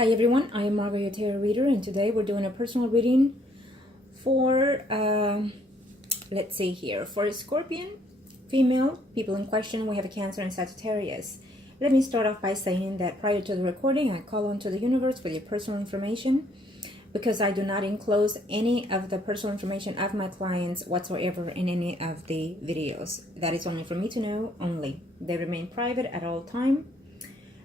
Hi everyone, I am Margourtarotreader, and today we're doing a personal reading for, let's see here, for a Scorpion, female, people in question. We have a Cancer and Sagittarius. Let me start off by saying that prior to the recording, I call onto the universe with your personal information because I do not enclose any of the personal information of my clients whatsoever in any of the videos. That is only for me to know only. They remain private at all time.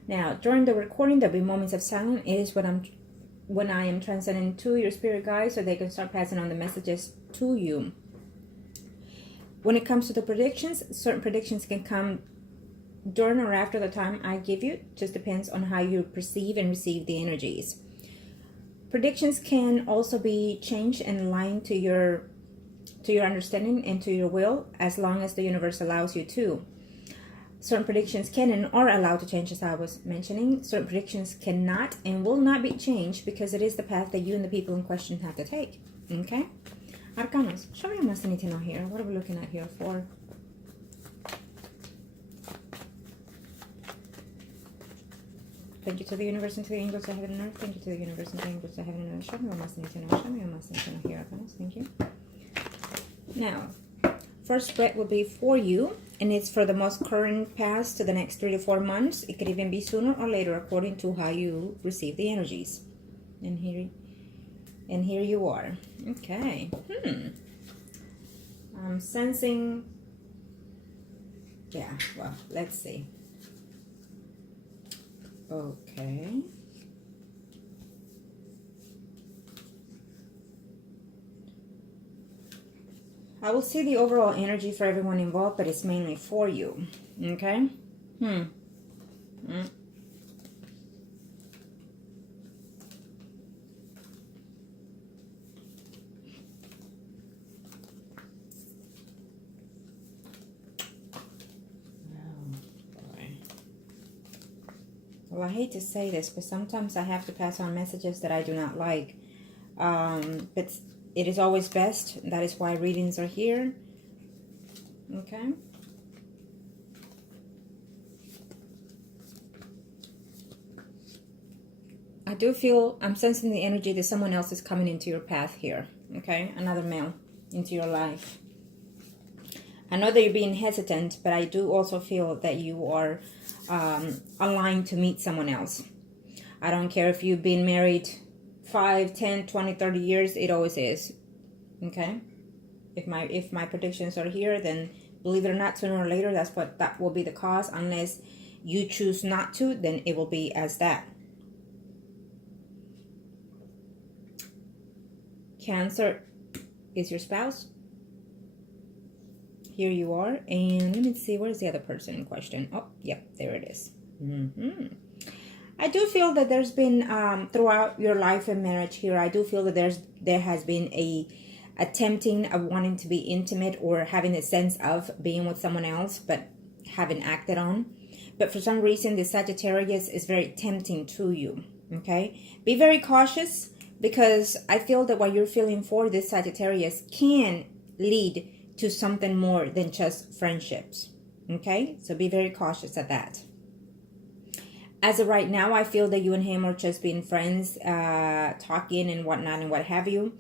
Now, during the recording, there'll be moments of silence. It is when I am transcending to your spirit guides so they can start passing on the messages to you. When it comes to the predictions, certain predictions can come during or after the time I give you. It just depends on how you perceive and receive the energies. Predictions can also be changed and aligned to your understanding and to your will, as long as the universe allows you to. Certain predictions can and are allowed to change, as I was mentioning. Certain predictions cannot and will not be changed because it is the path that you and the people in question have to take. Okay? Arcanos, show me what I need to know here. What are we looking at here for? Thank you to the universe and to the angels of heaven and earth. Thank you to the universe and to the angels of heaven and earth. Show me what I need to know. Show me what I need to know here, Arcanos. Thank you. Now, first spread will be for you. And it's for the most current past to the next 3 to 4 months. It could even be sooner or later according to how you receive the energies. And here you are. Okay. I'm sensing. Yeah, well, let's see. Okay. I will see the overall energy for everyone involved, but it's mainly for you. Okay? Oh boy. Well, I hate to say this, but sometimes I have to pass on messages that I do not like. But it is always best. That is why readings are here. Okay. I do feel, I'm sensing the energy that someone else is coming into your path here. Okay. Another male into your life. I know that you're being hesitant, but I do also feel that you are aligned to meet someone else. I don't care if you've been married 5, 10, 20, 30 years, it always is. Okay? If my predictions are here, then believe it or not, sooner or later, that will be the cause. Unless you choose not to, then it will be as that. Cancer is your spouse. Here you are. And let me see, where's the other person in question? Oh, yep, there it is. I do feel that there's been, throughout your life and marriage here, I do feel that there has been a tempting of wanting to be intimate or having a sense of being with someone else, but haven't acted on. But for some reason, the Sagittarius is very tempting to you, okay? Be very cautious because I feel that what you're feeling for this Sagittarius can lead to something more than just friendships, okay? So be very cautious at that. As of right now, I feel that you and him are just being friends, talking and whatnot and what have you.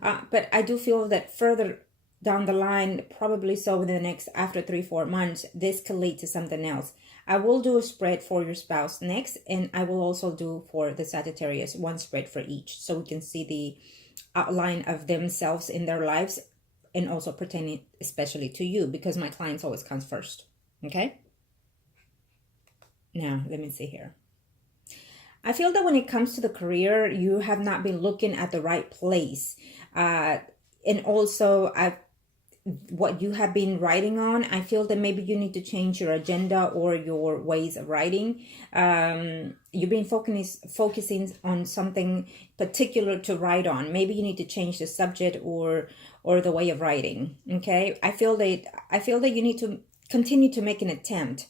But I do feel that further down the line, probably so within the next, after 3-4 months, this could lead to something else. I will do a spread for your spouse next, and I will also do for the Sagittarius, one spread for each, so we can see the outline of themselves in their lives, and also pertaining especially to you, because my clients always comes first. Okay? Now, let me see here. I feel that when it comes to the career, you have not been looking at the right place. And also, what you have been writing on, I feel that maybe you need to change your agenda or your ways of writing. You've been focusing on something particular to write on. Maybe you need to change the subject or the way of writing. Okay, I feel that you need to continue to make an attempt.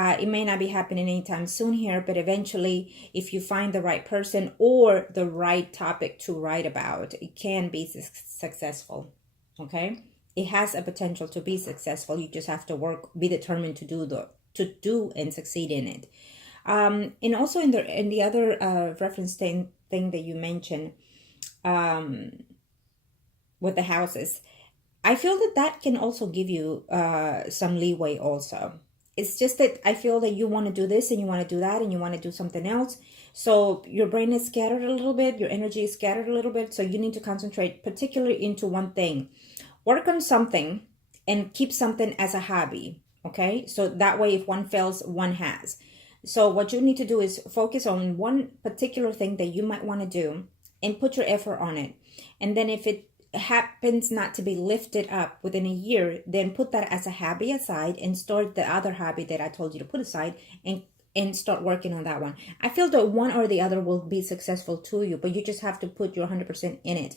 It may not be happening anytime soon here, but eventually, if you find the right person or the right topic to write about, it can be successful. Okay, it has a potential to be successful. You just have to be determined to do and succeed in it. And also in the other reference thing that you mentioned, with the houses, I feel that that can also give you some leeway also. It's just that I feel that you want to do this and you want to do that and you want to do something else. So your brain is scattered a little bit, your energy is scattered a little bit. So you need to concentrate particularly into one thing. Work on something and keep something as a hobby. Okay. So that way, if one fails, one has. So what you need to do is focus on one particular thing that you might want to do and put your effort on it. And then if it happens not to be lifted up within a year, then put that as a hobby aside and start the other hobby that I told you to put aside and start working on that one. I feel that one or the other will be successful to you, but you just have to put your 100% in it.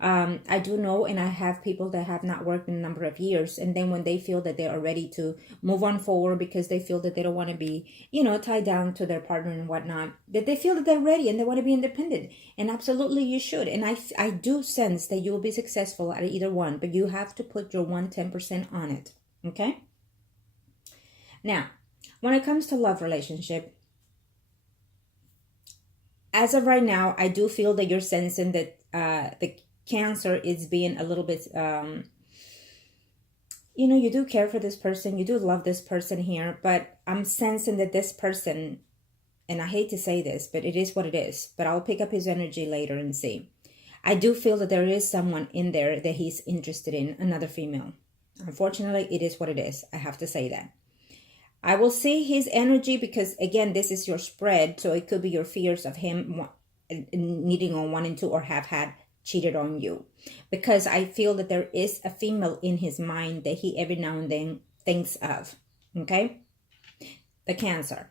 I do know, and I have people that have not worked in a number of years, and then when they feel that they are ready to move on forward because they feel that they don't want to be, tied down to their partner and whatnot, that they feel that they're ready and they want to be independent. And absolutely you should. And I do sense that you will be successful at either one, but you have to put your 110% on it. Okay? Now, when it comes to love relationship, as of right now, I do feel that you're sensing that the Cancer is being a little bit, you do care for this person, you do love this person here, but I'm sensing that this person, and I hate to say this, but it is what it is, but I'll pick up his energy later and see. I do feel that there is someone in there that he's interested in, another female. Unfortunately, it is what it is. I have to say that. I will see his energy because, again, this is your spread, so it could be your fears of him needing or wanting to or have had cheated on you, because I feel that there is a female in his mind that he every now and then thinks of. Okay, the Cancer,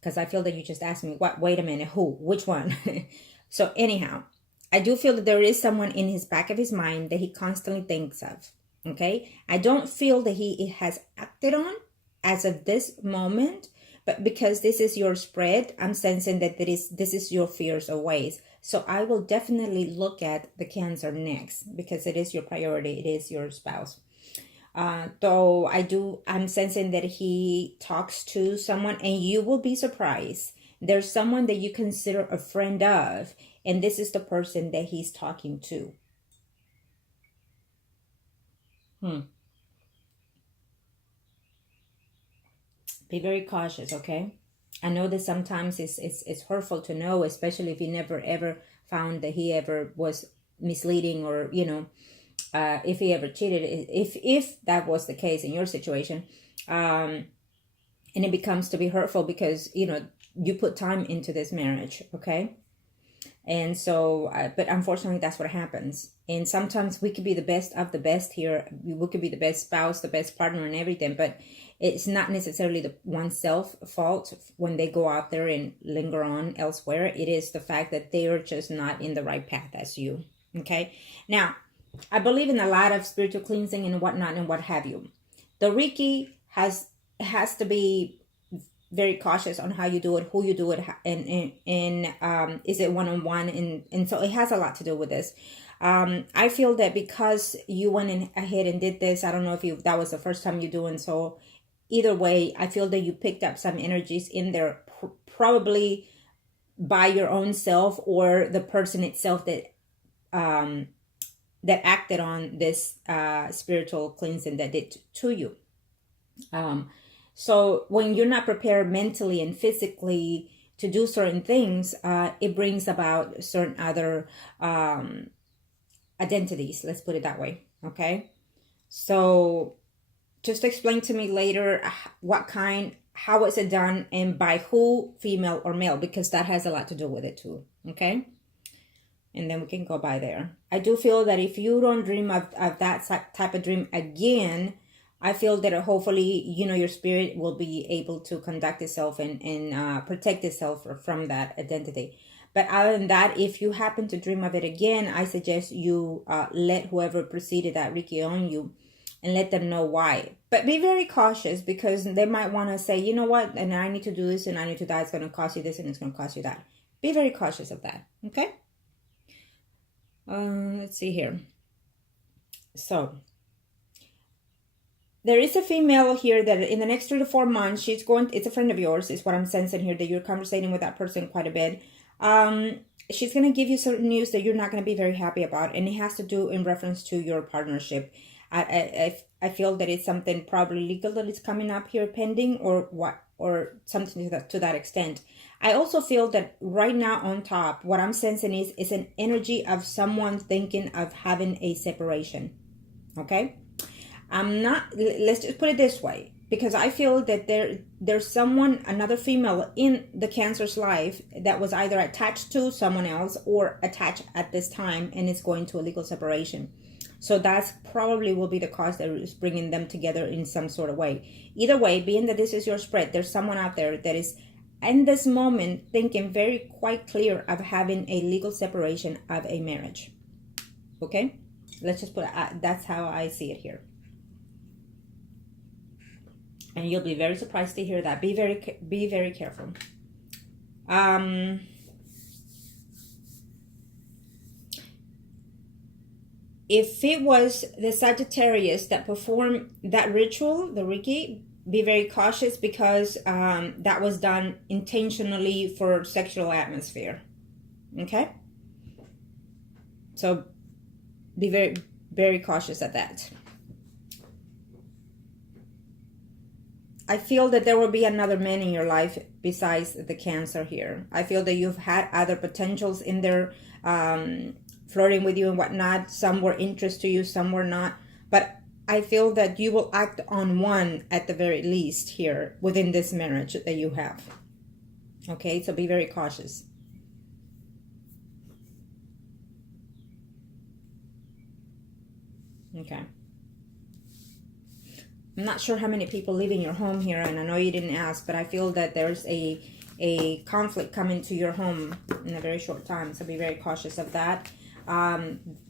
because I feel that you just asked me wait a minute, who, which one? So anyhow, I do feel that there is someone in his back of his mind that he constantly thinks of. Okay, I don't feel that he has acted on as of this moment, but because this is your spread, I'm sensing that this is your fears or ways. So I will definitely look at the Cancer next because it is your priority. It is your spouse. Though I'm sensing that he talks to someone, and you will be surprised. There's someone that you consider a friend of, and this is the person that he's talking to. Be very cautious, okay? I know that sometimes it's hurtful to know, especially if you never ever found that he ever was misleading or, if he ever cheated, if that was the case in your situation, and it becomes to be hurtful because, you put time into this marriage, okay? And so, but unfortunately, that's what happens. And sometimes we could be the best of the best here. We could be the best spouse, the best partner and everything, but it's not necessarily the oneself fault when they go out there and linger on elsewhere. It is the fact that they are just not in the right path as you. Okay. Now, I believe in a lot of spiritual cleansing and whatnot and what have you. The Reiki has to be very cautious on how you do it, who you do it, and is it one-on-one, and so it has a lot to do with this. I feel that because you went ahead and did this, I don't know if that was the first time you're doing so. Either way, I feel that you picked up some energies in there, probably by your own self or the person itself that acted on this spiritual cleansing that did to you. So when you're not prepared mentally and physically to do certain things, it brings about certain other identities. Let's put it that way. Okay. So just explain to me later how is it done, and by who, female or male, because that has a lot to do with it too. Okay. And then we can go by there. I do feel that if you don't dream of that type of dream again, I feel that hopefully, your spirit will be able to conduct itself and protect itself from that identity. But other than that, if you happen to dream of it again, I suggest you let whoever preceded that Reiki on you and let them know why. But be very cautious, because they might want to say, you know what, and I need to do this and I need to that. It's going to cost you this and it's going to cost you that. Be very cautious of that. Okay? Let's see here. So, there is a female here that in the next 3 to 4 months, it's a friend of yours, is what I'm sensing here, that you're conversating with that person quite a bit. She's going to give you certain news that you're not going to be very happy about, and it has to do in reference to your partnership. I feel that it's something probably legal that is coming up here pending, or something to that extent. I also feel that right now on top, what I'm sensing is an energy of someone thinking of having a separation. Okay? Let's just put it this way, because I feel that there's someone, another female in the Cancer's life that was either attached to someone else or attached at this time and is going to a legal separation. So that's probably will be the cause that is bringing them together in some sort of way. Either way, being that this is your spread, there's someone out there that is in this moment thinking very quite clear of having a legal separation of a marriage. Okay? Let's just put it, that's how I see it here. And you'll be very surprised to hear that. Be very careful. If it was the Sagittarius that performed that ritual, the Reiki, be very cautious, because that was done intentionally for sexual atmosphere. Okay? So be very, very cautious of that. I feel that there will be another man in your life besides the Cancer here. I feel that you've had other potentials in there, flirting with you and whatnot. Some were interest to you, some were not. But I feel that you will act on one at the very least here within this marriage that you have. Okay, so be very cautious. Okay. I'm not sure how many people live in your home here, and I know you didn't ask, but I feel that there's a conflict coming to your home in a very short time, so be very cautious of that.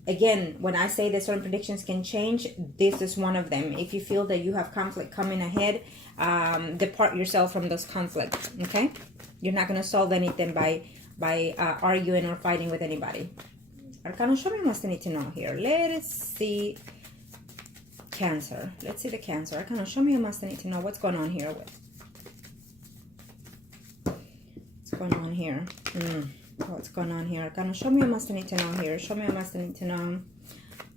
Again, when I say that certain predictions can change, this is one of them. If you feel that you have conflict coming ahead, depart yourself from those conflicts, okay? You're not going to solve anything by arguing or fighting with anybody. Arcana, show me what I need to know here. Let's see. Cancer. Let's see the Cancer. Arcana, show me what I need to know. What's going on here? What's going on here? What's going on here? Arcana, show me what I need to know here. Show me what I need to know.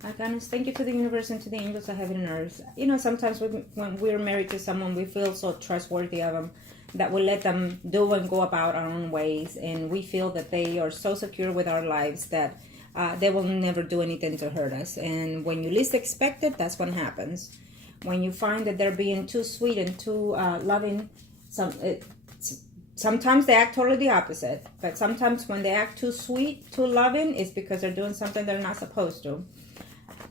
Arcana, thank you to the universe and to the angels of heaven and earth. You know, sometimes when we're married to someone, we feel so trustworthy of them that we let them do and go about our own ways, and we feel that they are so secure with our lives that they will never do anything to hurt us. And when you least expect it, that's what happens. When you find that they're being too sweet and too loving, sometimes they act totally the opposite. But sometimes when they act too sweet, too loving, it's because they're doing something they're not supposed to.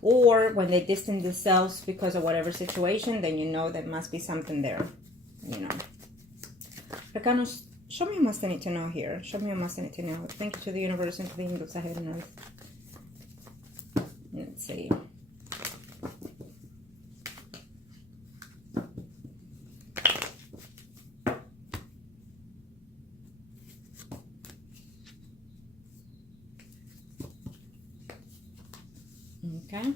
Or when they distance themselves because of whatever situation, then you know there must be something there, you know. Arcana, show me what I need to know here. Show me what I need to know. Thank you to the universe and to the angels of heaven and earth. Let's see. Okay.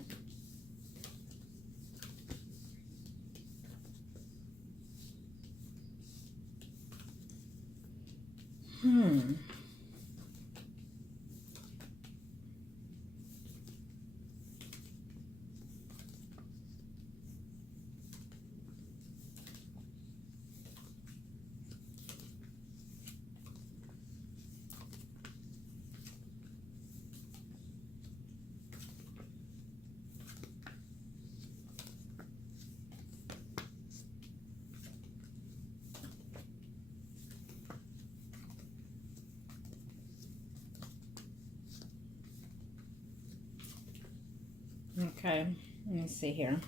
Okay, let me see here.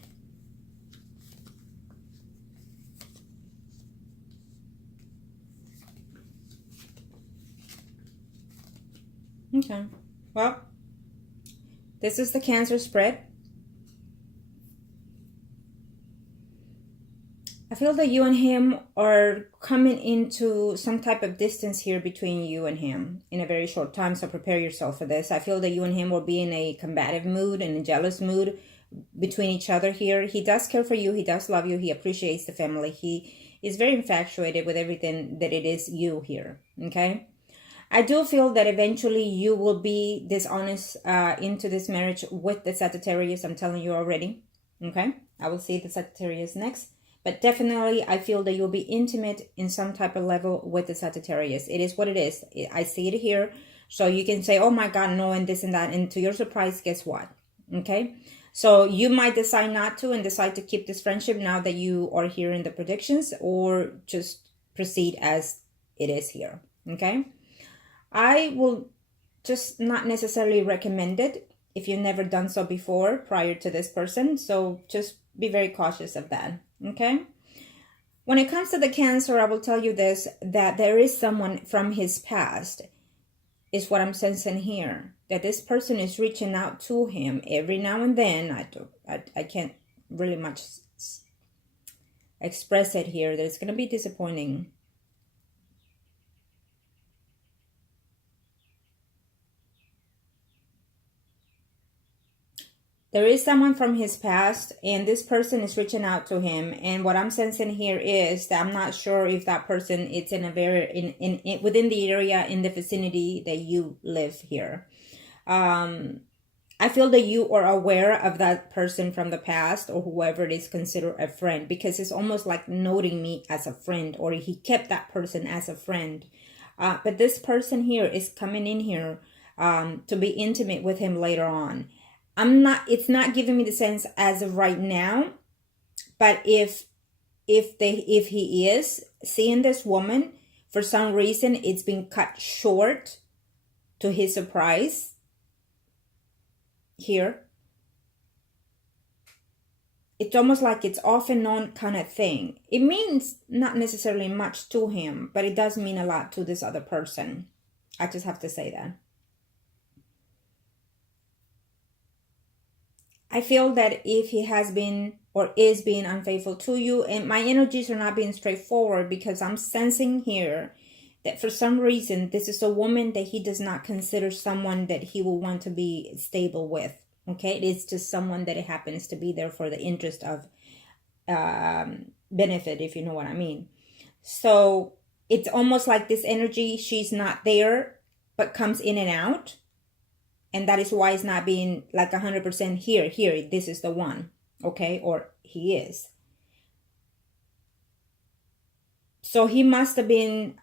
Okay, well, this is the Cancer spread. I feel that you and him are coming into some type of distance here between you and him in a very short time, so prepare yourself for this. I feel that you and him will be in a combative mood, in a jealous mood, between each other here. He does care for you. He does love you. He appreciates the family. He is very infatuated with everything that it is you here. Okay. I do feel that eventually you will be dishonest into this marriage with the Sagittarius. I'm telling you already. Okay. I will see the Sagittarius next. But definitely, I feel that you'll be intimate in some type of level with the Sagittarius. It is what it is. I see it here. So you can say, oh my God, no, and this and that. And to your surprise, guess what? Okay. So you might decide not to and decide to keep this friendship now that you are here in the predictions, or just proceed as it is here. Okay. I will just not necessarily recommend it if you've never done so before prior to this person. So just be very cautious of that. Okay. When it comes to the Cancer, I will tell you this, that there is someone from his past, is what I'm sensing here, that this person is reaching out to him every now and then. I can't really much express it here, that it's going to be disappointing. There is someone from his past, and this person is reaching out to him. And what I'm sensing here is that I'm not sure if that person is in a very within the area, in the vicinity that you live here. I feel that you are aware of that person from the past, or whoever it is considered a friend, because it's almost like noting me as a friend, or he kept that person as a friend. But this person here is coming in here to be intimate with him later on. It's not giving me the sense as of right now, but if he is seeing this woman, for some reason it's been cut short to his surprise here. It's almost like it's off and on kind of thing. It means not necessarily much to him, but it does mean a lot to this other person. I just have to say that. I feel that if he has been or is being unfaithful to you, and my energies are not being straightforward, because I'm sensing here that for some reason, this is a woman that he does not consider someone that he will want to be stable with. Okay. It is just someone that it happens to be there for the interest of benefit, if you know what I mean. So it's almost like this energy, she's not there, but comes in and out. And that is why it's not being like 100% here, this is the one, okay? Or he is. So he must have been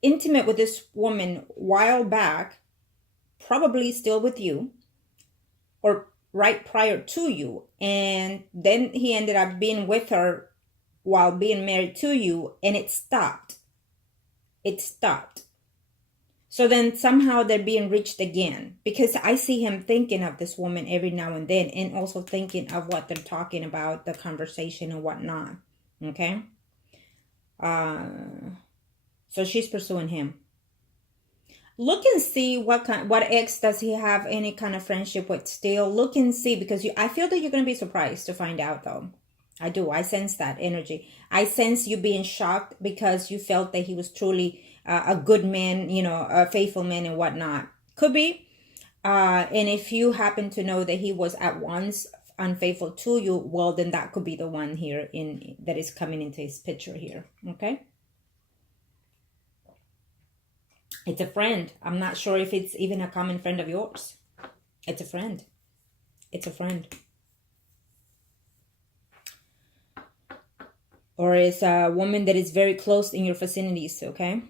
intimate with this woman a while back, probably still with you, or right prior to you. And then he ended up being with her while being married to you, and it stopped. It stopped. So then somehow they're being reached again, because I see him thinking of this woman every now and then, and also thinking of what they're talking about, the conversation and whatnot. Okay. So she's pursuing him. Look and see what ex does he have any kind of friendship with still. Look and see, because I feel that you're going to be surprised to find out though. I do. I sense that energy. I sense you being shocked because you felt that he was truly a good man, you know, a faithful man and whatnot. Could be. And if you happen to know that he was at once unfaithful to you, well, then that could be the one here that is coming into his picture here. Okay. It's a friend. I'm not sure if it's even a common friend of yours. It's a friend. It's a friend. Or it's a woman that is very close in your vicinities, okay?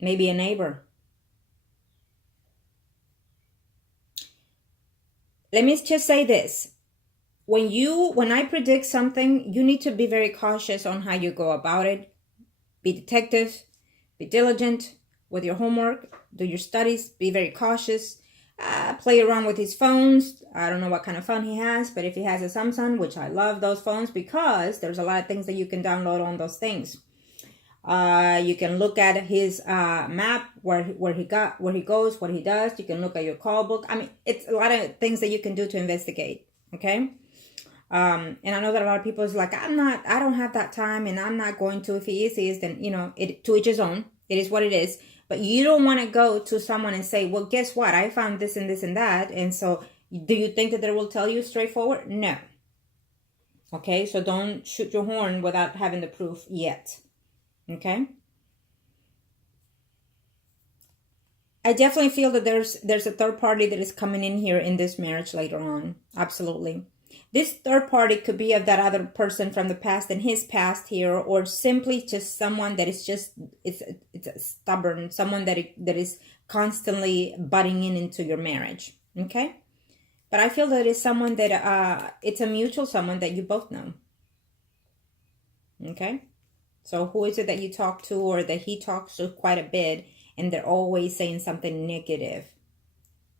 Maybe a neighbor. Let me just say this. When I predict something, you need to be very cautious on how you go about it. Be detective, be diligent with your homework, do your studies, be very cautious. Play around with his phones. I don't know what kind of phone he has, but if he has a Samsung, which I love those phones because there's a lot of things that you can download on those things. You can look at his map, where he goes, what he does. You can look at your call book. I mean, it's a lot of things that you can do to investigate. Okay. And I know that a lot of people is like, I don't have that time, and I'm not going to. If he is, then, you know, to each his own. It is what it is. But you don't want to go to someone and say, well, guess what? I found this and this and that. And so Do you think that they will tell you straightforward? No. Okay, so don't shoot your horn without having the proof yet. Okay? I definitely feel that there's a third party that is coming in here in this marriage later on. Absolutely. This third party could be of that other person from the past and his past here, or simply just someone that is just, it's stubborn, someone that is constantly butting into your marriage. Okay? But I feel that it's someone that, it's a mutual someone that you both know. Okay? So who is it that you talk to or that he talks to quite a bit, and they're always saying something negative?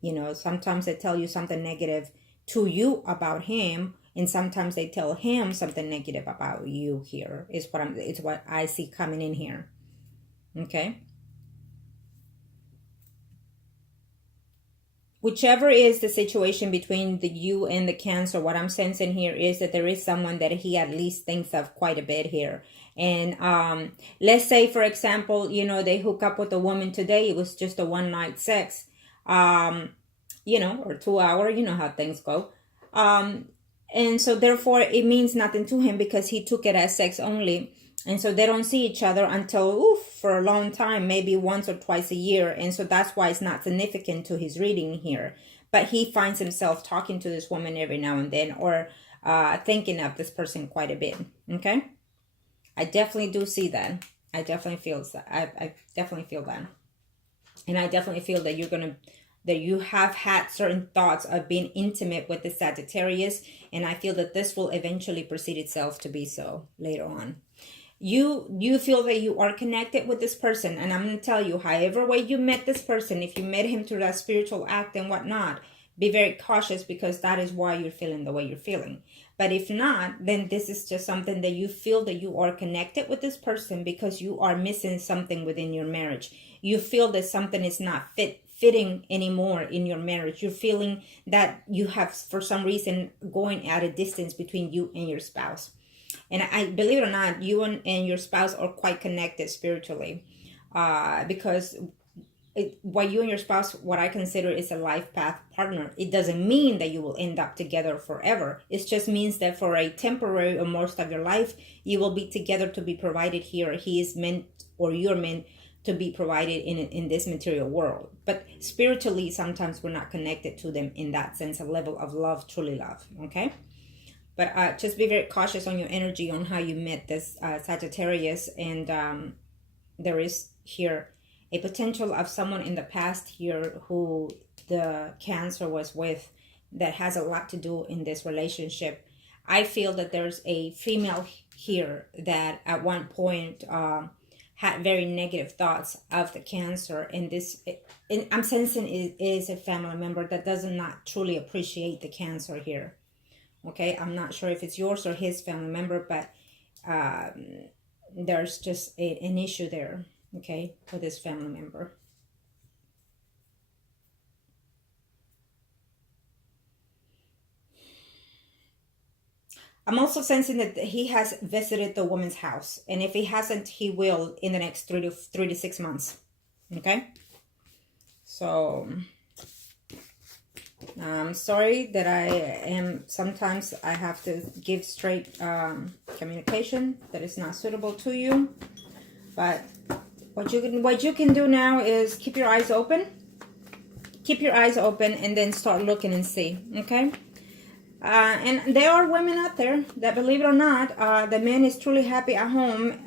You know, sometimes they tell you something negative to you about him, and sometimes they tell him something negative about you here. It's what I see coming in here. Okay? Whichever is the situation between you and the Cancer, what I'm sensing here is that there is someone that he at least thinks of quite a bit here. And let's say, for example, you know, they hook up with a woman today. It was just a one-night sex, you know, or 2 hour. You know how things go. And so therefore, it means nothing to him because he took it as sex only. And so they don't see each other until, for a long time, maybe once or twice a year. And so that's why it's not significant to his reading here. But he finds himself talking to this woman every now and then, or thinking of this person quite a bit. Okay? I definitely do see that. I definitely feel that. I definitely feel that. And I definitely feel that that you have had certain thoughts of being intimate with the Sagittarius. And I feel that this will eventually proceed itself to be so later on. You feel that you are connected with this person, and I'm going to tell you, however way you met this person, if you met him through that spiritual act and whatnot, be very cautious, because that is why you're feeling the way you're feeling. But if not, then this is just something that you feel that you are connected with this person because you are missing something within your marriage. You feel that something is not fitting anymore in your marriage. You're feeling that you have, for some reason, going at a distance between you and your spouse. And I believe it or not, you and your spouse are quite connected spiritually, because what you and your spouse, what I consider is a life path partner. It doesn't mean that you will end up together forever. It just means that for a temporary or most of your life, you will be together to be provided here. He is meant, or you're meant to be provided in this material world. But spiritually, sometimes we're not connected to them in that sense, a level of love, truly love. Okay? But just be very cautious on your energy on how you met this Sagittarius. And there is here a potential of someone in the past here who the Cancer was with that has a lot to do in this relationship. I feel that there's a female here that at one point had very negative thoughts of the Cancer. And this, I'm sensing, is a family member that does not truly appreciate the Cancer here. Okay, I'm not sure if it's yours or his family member, but there's just an issue there, okay, with this family member. I'm also sensing that he has visited the woman's house, and if he hasn't, he will in the next 3 to 6 months. Okay, so I'm sorry that sometimes I have to give straight communication that is not suitable to you. But what you can do now is keep your eyes open. Keep your eyes open and then start looking and see, okay? And there are women out there that, believe it or not, the man is truly happy at home,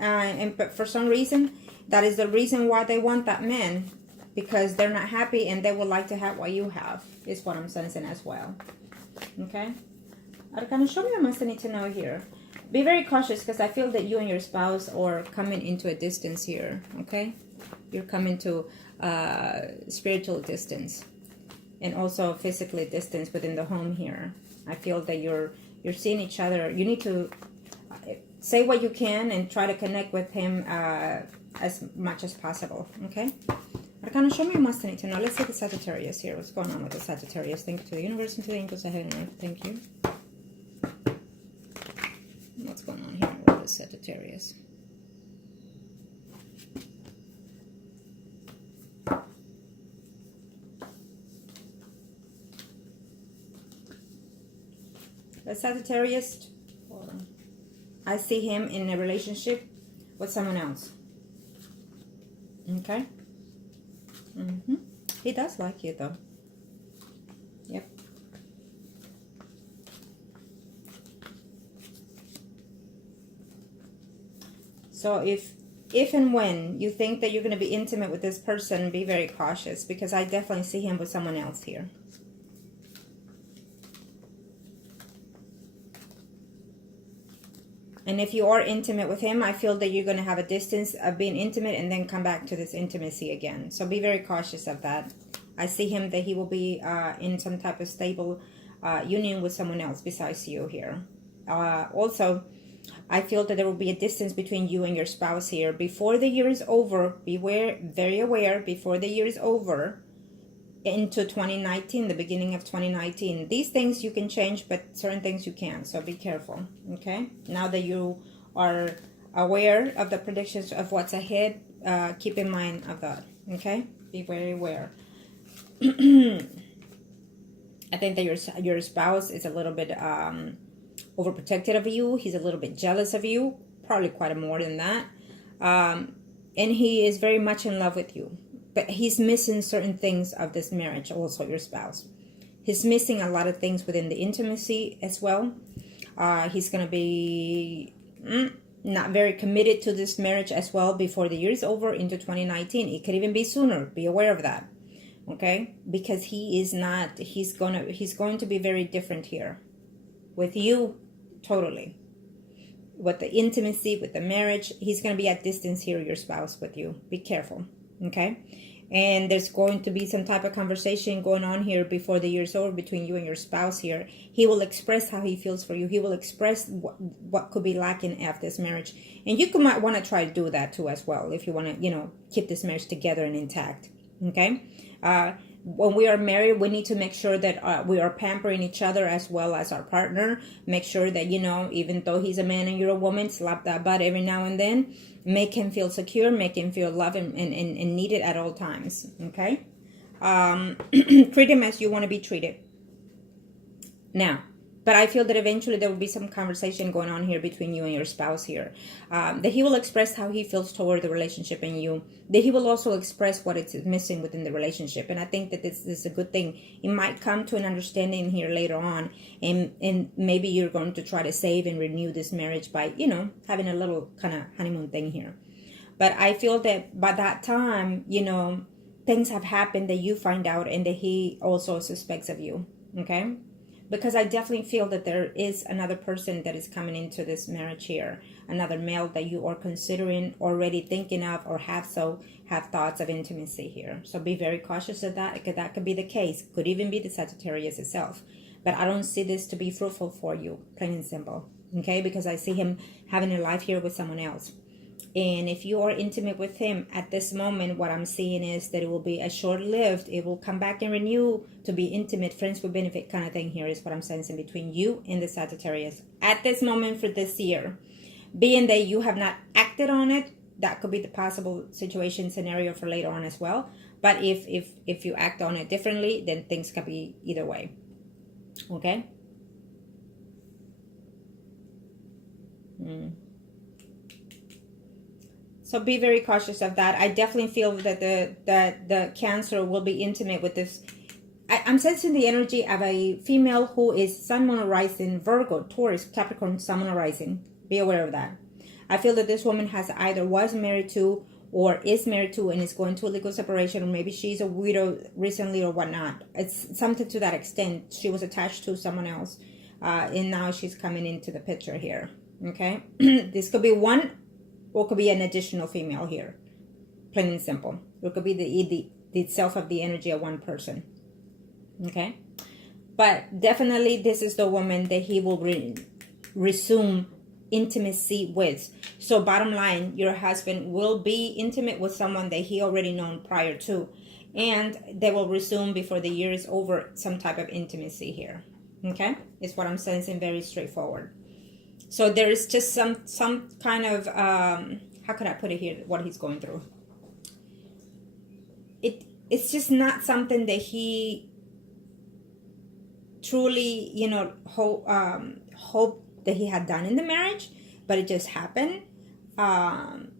but for some reason, that is the reason why they want that man. Because they're not happy and they would like to have what you have, is what I'm sensing as well. Okay? Arcana, show me what I need to know here. Be very cautious, because I feel that you and your spouse are coming into a distance here. Okay? You're coming to spiritual distance. And also physically distance within the home here. I feel that you're seeing each other. You need to say what you can and try to connect with him as much as possible. Okay? Arcana, show me what must I need to know. Let's see the Sagittarius here. What's going on with the Sagittarius? Thank you to the universe and to the angels ahead and earth. Thank you. What's going on here with the Sagittarius? a Sagittarius, I see him in a relationship with someone else. Okay. He does like you though. Yep. So if and when you think that you're going to be intimate with this person, be very cautious, because I definitely see him with someone else here. And if you are intimate with him, I feel that you're going to have a distance of being intimate and then come back to this intimacy again. So be very cautious of that. I see him that he will be in some type of stable union with someone else besides you here. Also, I feel that there will be a distance between you and your spouse here. Before the year is over, beware, very aware, before the year is over, into 2019, the beginning of 2019. These things you can change, but certain things you can't. So be careful, okay? Now that you are aware of the predictions of what's ahead, keep in mind of that, okay? Be very aware. I think that your spouse is a little bit overprotective of you. He's a little bit jealous of you, probably quite more than that. And he is very much in love with you. But he's missing certain things of this marriage, also your spouse. He's missing a lot of things within the intimacy as well. He's going to be not very committed to this marriage as well before the year is over into 2019. It could even be sooner. Be aware of that. Okay? Because he is not, he's going to be very different here. With you, totally. With the intimacy, with the marriage, he's going to be at distance here, your spouse, with you. Be careful. Okay, and there's going to be some type of conversation going on here before the year's over between you and your spouse here. He will express how he feels for you. He will express what could be lacking after this marriage, and you might want to try to do that too as well if you want to, keep this marriage together and intact. Okay, when we are married, we need to make sure that we are pampering each other as well as our partner. Make sure that, even though he's a man and you're a woman, slap that butt every now and then. Make him feel secure, make him feel loved and needed at all times, okay? Treat him as you want to be treated. Now, but I feel that eventually there will be some conversation going on here between you and your spouse here. That he will express how he feels toward the relationship and you. That he will also express what is missing within the relationship. And I think that this is a good thing. It might come to an understanding here later on. And maybe you're going to try to save and renew this marriage by, having a little kind of honeymoon thing here. But I feel that by that time, things have happened that you find out and that he also suspects of you. Okay? Because I definitely feel that there is another person that is coming into this marriage here. Another male that you are considering, already thinking of, or have thoughts of intimacy here. So be very cautious of that, because that could be the case. Could even be the Sagittarius itself. But I don't see this to be fruitful for you, plain and simple. Okay, because I see him having a life here with someone else. And if you are intimate with him at this moment, what I'm seeing is that it will be a short-lived. It will come back and renew to be intimate, friends with benefit kind of thing here is what I'm sensing between you and the Sagittarius. At this moment for this year, being that you have not acted on it, that could be the possible situation scenario for later on as well. But if you act on it differently, then things could be either way. Okay? So be very cautious of that. I definitely feel that the Cancer will be intimate with this. I'm sensing the energy of a female who is Sun, Moon, Rising, Virgo, Taurus, Capricorn, Sun, Moon, Rising. Be aware of that. I feel that this woman has either was married to or is married to and is going to a legal separation, or maybe she's a widow recently or whatnot. It's something to that extent. She was attached to someone else, and now she's coming into the picture here. Okay, this could be one. Or could be an additional female here. Plain and simple. It could be the itself of the energy of one person. Okay? But definitely this is the woman that he will resume intimacy with. So bottom line, your husband will be intimate with someone that he already known prior to. And they will resume before the year is over some type of intimacy here. Okay? It's what I'm sensing, very straightforward. So there is just some kind of, how could I put it here, what he's going through. It's just not something that he truly, hope that he had done in the marriage, but it just happened. And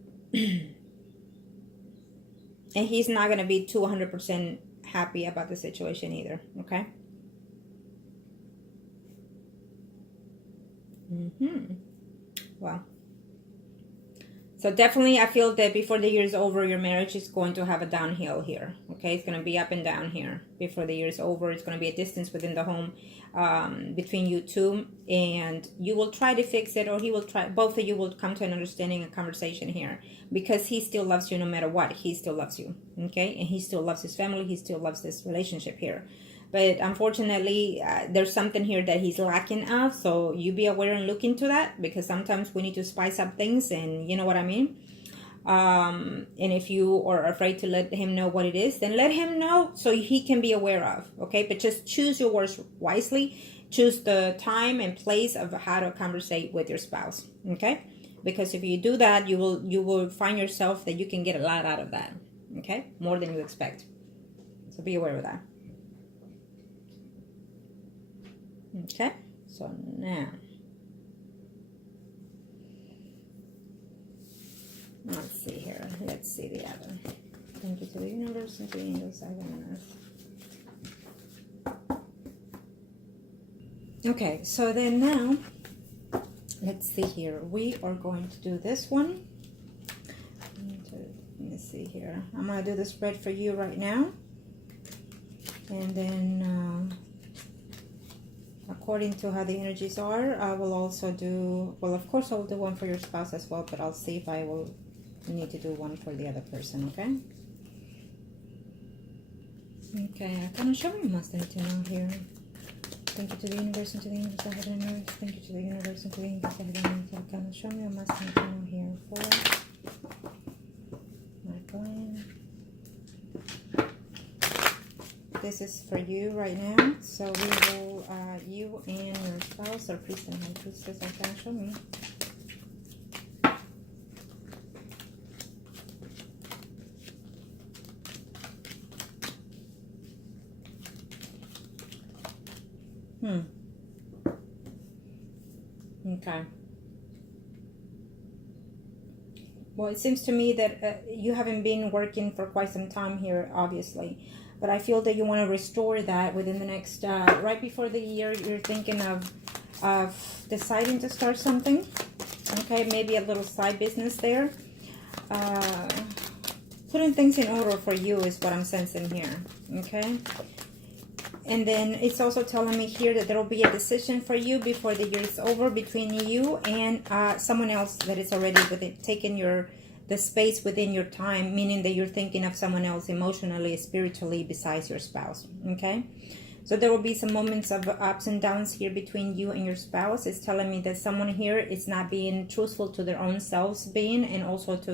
he's not going to be 200% happy about the situation either, okay? Well, so definitely I feel that before the year is over, your marriage is going to have a downhill here, okay? It's going to be up and down here. Before the year is over, it's going to be a distance within the home between you two, and you will try to fix it, or he will try. Both of you will come to an understanding and conversation here, because he still loves you no matter what. He still loves you, okay? And he still loves his family. He still loves this relationship here. But unfortunately, there's something here that he's lacking of. So you be aware and look into that, because sometimes we need to spice up things, and you know what I mean. And if you are afraid to let him know what it is, then let him know so he can be aware of, okay? But just choose your words wisely. Choose the time and place of how to conversate with your spouse, okay? Because if you do that, you will find yourself that you can get a lot out of that, okay? More than you expect. So be aware of that. Okay, so now let's see here. Let's see the other. Thank you to the universe and to the angels, heaven and earth. Okay, so then now let's see here. We are going to do this one. Let me see here. I'm going to do the spread for you right now, and then according to how the energies are, I will also do, well, of course I will do one for your spouse as well, but I'll see if I will need to do one for the other person, okay? Okay, I kind of show you must need to know here. Thank you to the universe and to the angels of heaven and earth. Thank you to the universe and to the angels of heaven and earth. I kind of show me must need to know here for my client. This is for you right now. So we will, you and your spouse, or priest and high priestess, I can show me. Okay. Well, it seems to me that you haven't been working for quite some time here, obviously. But I feel that you want to restore that within the next, right before the year, you're thinking of deciding to start something. Okay, maybe a little side business there. Putting things in order for you is what I'm sensing here. Okay. And then it's also telling me here that there will be a decision for you before the year is over between you and someone else that is already taking the space within your time, meaning that you're thinking of someone else emotionally, spiritually, besides your spouse, okay? So there will be some moments of ups and downs here between you and your spouse. It's telling me that someone here is not being truthful to their own selves being, and also to